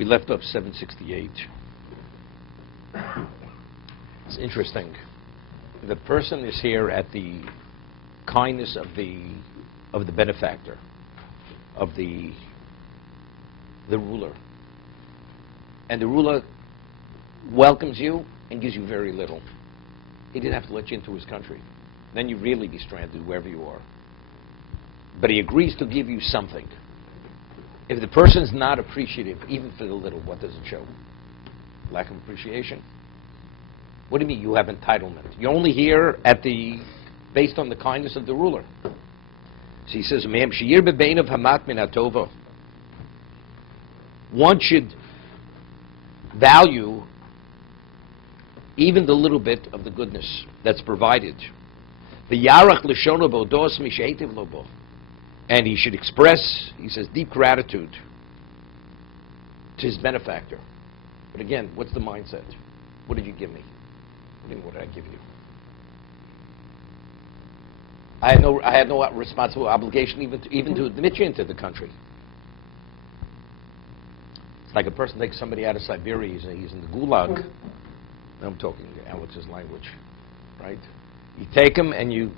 We left off 768. It's interesting. The person is here at the kindness of the benefactor, of the ruler. And the ruler welcomes you and gives you very little. He didn't have to let you into his country. Then you'd really be stranded wherever you are. But he agrees to give you something. If the person's not appreciative, even for the little, what does it show? Lack of appreciation. What do you mean you have entitlement? You're only here based on the kindness of the ruler. So he says, one should value even the little bit of the goodness that's provided. And he should express, he says, deep gratitude to his benefactor. But again, what's the mindset? What did you give me? What did I give you? I had no responsible obligation even to admit you into the country. It's like a person takes somebody out of Siberia, he's in the gulag. I'm talking Alex's language, right? You take him and you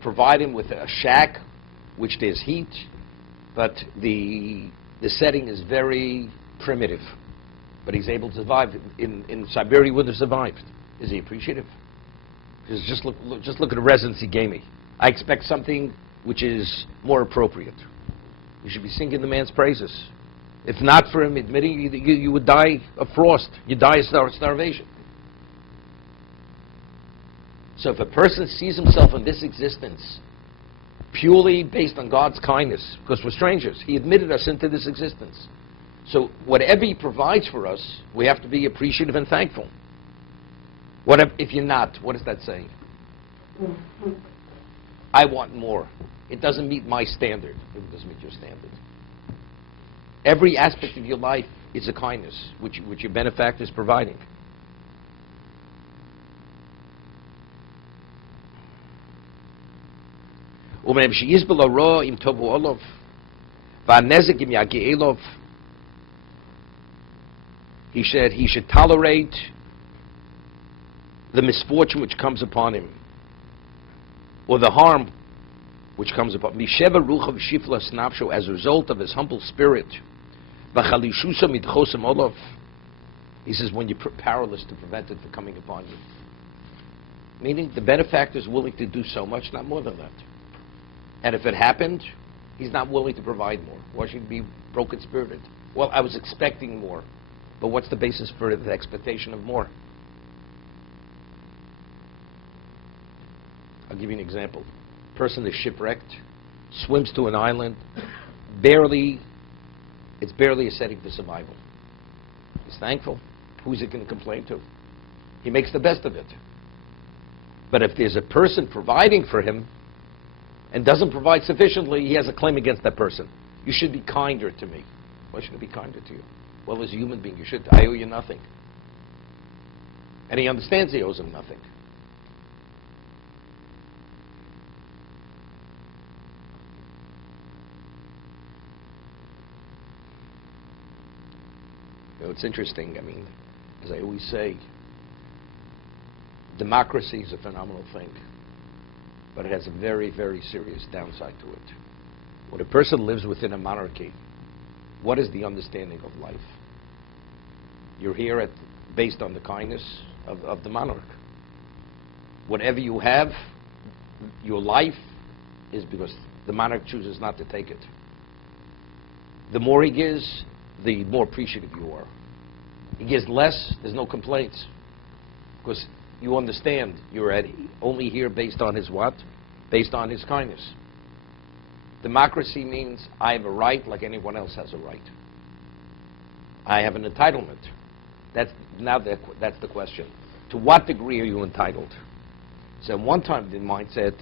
provide him with a shack, which there's heat, but the setting is very primitive. But he's able to survive. In Siberia, he wouldn't have survived. Is he appreciative? Because just look at the residence he gave me. I expect something which is more appropriate. You should be singing the man's praises. If not for him admitting, you would die of frost. You'd die of starvation. So if a person sees himself in this existence purely based on God's kindness, because we're strangers, he admitted us into this existence. So whatever he provides for us, we have to be appreciative and thankful. If you're not, what is that saying? I want more. It doesn't meet my standard. It doesn't meet your standard. Every aspect of your life is a kindness, which your benefactor is providing. He said he should tolerate the misfortune which comes upon him, or the harm which comes upon him. As a result of his humble spirit. He says, when you're powerless to prevent it from coming upon you. Meaning the benefactor is willing to do so much, not more than that. And if it happened, he's not willing to provide more. Why should he be broken-spirited? Well, I was expecting more. But what's the basis for the expectation of more? I'll give you an example. A person is shipwrecked, swims to an island, it's barely a setting for survival. He's thankful. Who's he going to complain to? He makes the best of it. But if there's a person providing for him and doesn't provide sufficiently, he has a claim against that person. You should be kinder to me. Why should I be kinder to you? Well, as a human being, I owe you nothing. And he understands he owes him nothing. It's interesting. I mean, as I always say, democracy is a phenomenal thing, but it has a very, very serious downside to it. When a person lives within a monarchy, what is the understanding of life? You're here based on the kindness of the monarch. Whatever you have, your life is because the monarch chooses not to take it. The more he gives, the more appreciative you are. He gives less, there's no complaints. Because you understand you're only here based on his what? Based on his kindness. Democracy means I have a right like anyone else has a right. I have an entitlement. That's the question. To what degree are you entitled? So one time the mindset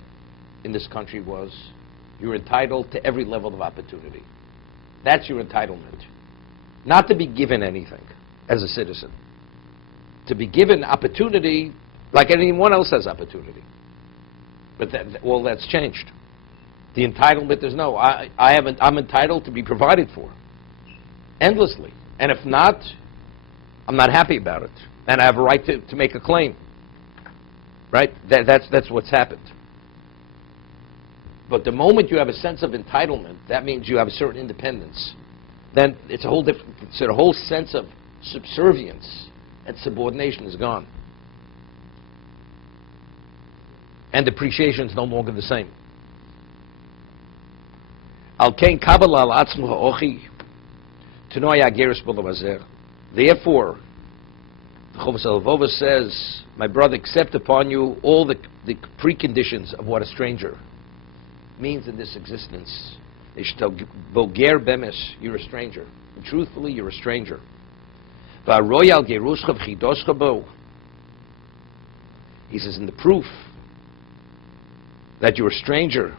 in this country was you're entitled to every level of opportunity. That's your entitlement. Not to be given anything as a citizen. To be given opportunity like anyone else has opportunity. But all that's changed. The entitlement is no. I'm entitled to be provided for. endlessly. And if not, I'm not happy about it. And I have a right to make a claim. Right? That's what's happened. But the moment you have a sense of entitlement, that means you have a certain independence. Then it's a whole different, so the whole sense of subservience and subordination is gone. And appreciation is no longer the same. Al-Kain Kabbalah al-Atzmu ha'ochi Tanoy Ageris B'Lavazer. Therefore, the Chovos HaLevavos says, my brother, accept upon you all the preconditions of what a stranger means in this existence. Boger bemes, you're a stranger. And truthfully, you're a stranger. He says, in the proof that you're a stranger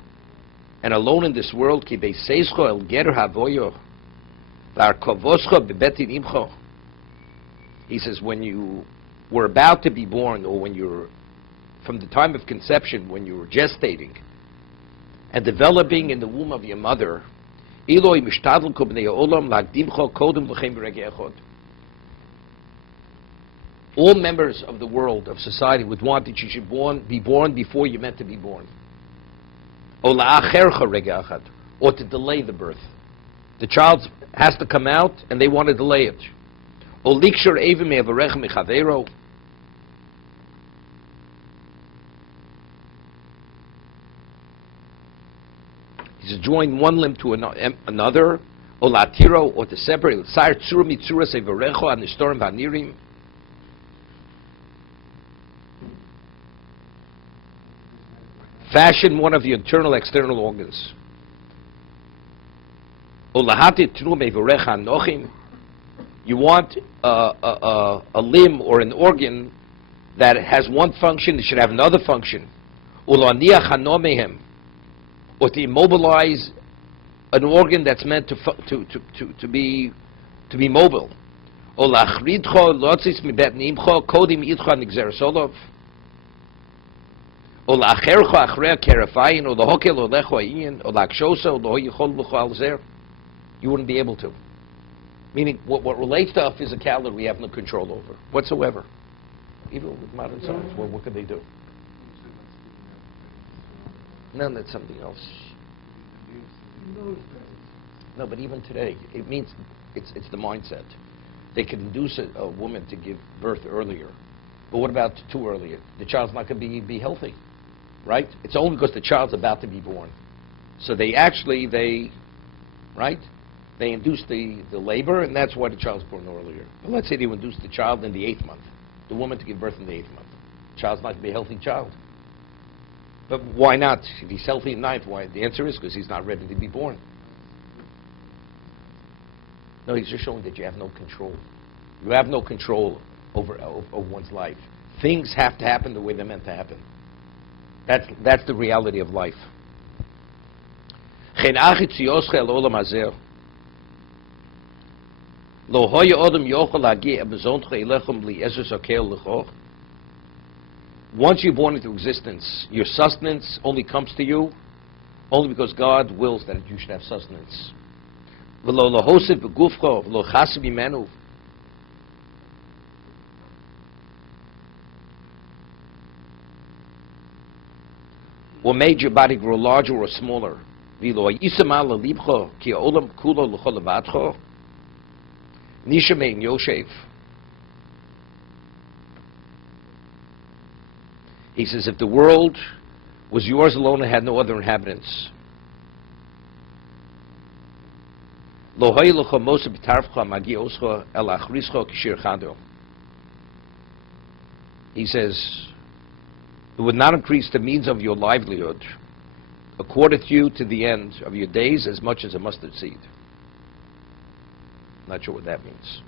and alone in this world, he says, when you were about to be born, or when you're from the time of conception, when you were gestating and developing in the womb of your mother, all members of the world, of society, would want that you should be born before you're meant to be born. Or to delay the birth. The child has to come out, and they want to delay it. He says, join one limb to another, or latiro, or to separate. Fashion one of the internal external organs. You want a limb or an organ that has one function, it should have another function. Or to immobilize an organ that's meant to be mobile. You wouldn't be able to. Meaning, what relates to a physicality we have no control over whatsoever. Even with modern science, what could they do? No, that's something else. No, but even today, it means it's the mindset. They can induce a woman to give birth earlier. But what about too early? The child's not going to be healthy, right? It's only because the child's about to be born. So they induce the labor, and that's why the child's born earlier. But let's say they induce the child in the 8th month, the woman to give birth in the 8th month. The child's not going to be a healthy child. But why not? If he's healthy in 9th, why? The answer is because he's not ready to be born. No, he's just showing that you have no control. You have no control over one's life. Things have to happen the way they're meant to happen. That's the reality of life. Once you're born into existence, your sustenance only comes to you only because God wills that you should have sustenance. What made your body grow larger or smaller? Nishamein Yoshev. He says, if the world was yours alone and had no other inhabitants, he says, it would not increase the means of your livelihood, accorded to you to the end of your days as much as a mustard seed. Not sure what that means.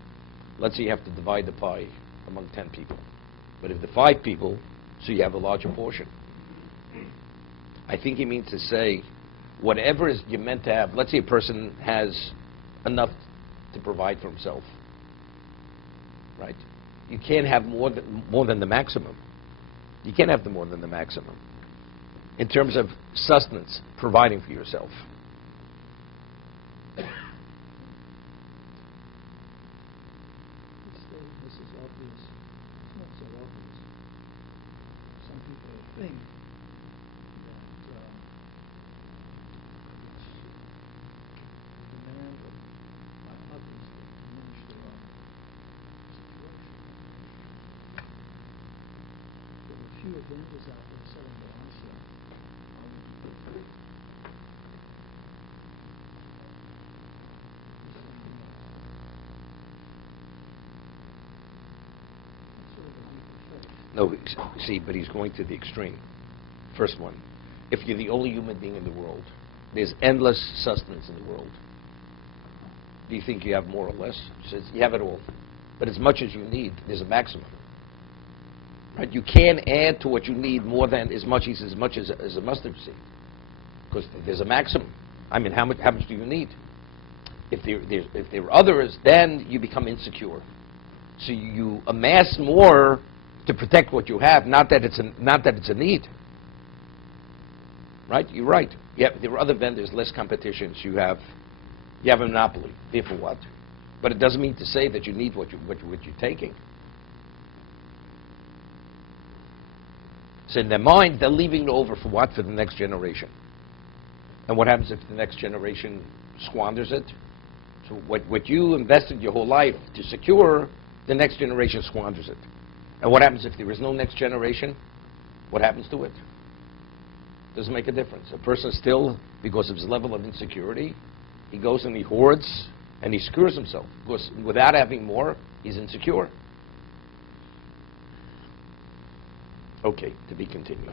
Let's say you have to divide the pie among 10 people. But if the 5 people, so you have a larger portion. I think he means to say, whatever is you're meant to have, let's say a person has enough to provide for himself. Right? You can't have more than the maximum. You can't have more than the maximum. In terms of sustenance, providing for yourself. obvious. It's not so obvious. Some people think that it's demand of others to diminish their own situation. There are a few vendors out there selling the answer. No, see, but he's going to the extreme. First one, if you're the only human being in the world, there's endless sustenance in the world. Do you think you have more or less? He says, you have it all. But as much as you need, there's a maximum. Right? You can't add to what you need more than as much as a mustard seed. Because there's a maximum. I mean, how much do you need? If there are others, then you become insecure. So you amass more to protect what you have, not that it's a need. Right? You're right. Yeah, there are other vendors, less competitions. You have a monopoly. Therefore, what? But it doesn't mean to say that you need what you're taking. So in their mind, they're leaving it over for what? For the next generation. And what happens if the next generation squanders it? So what you invested your whole life to secure, the next generation squanders it. And what happens if there is no next generation? What happens to it? Doesn't make a difference. A person still, because of his level of insecurity, he goes and he hoards and he screws himself. Because without having more, he's insecure. Okay, to be continued.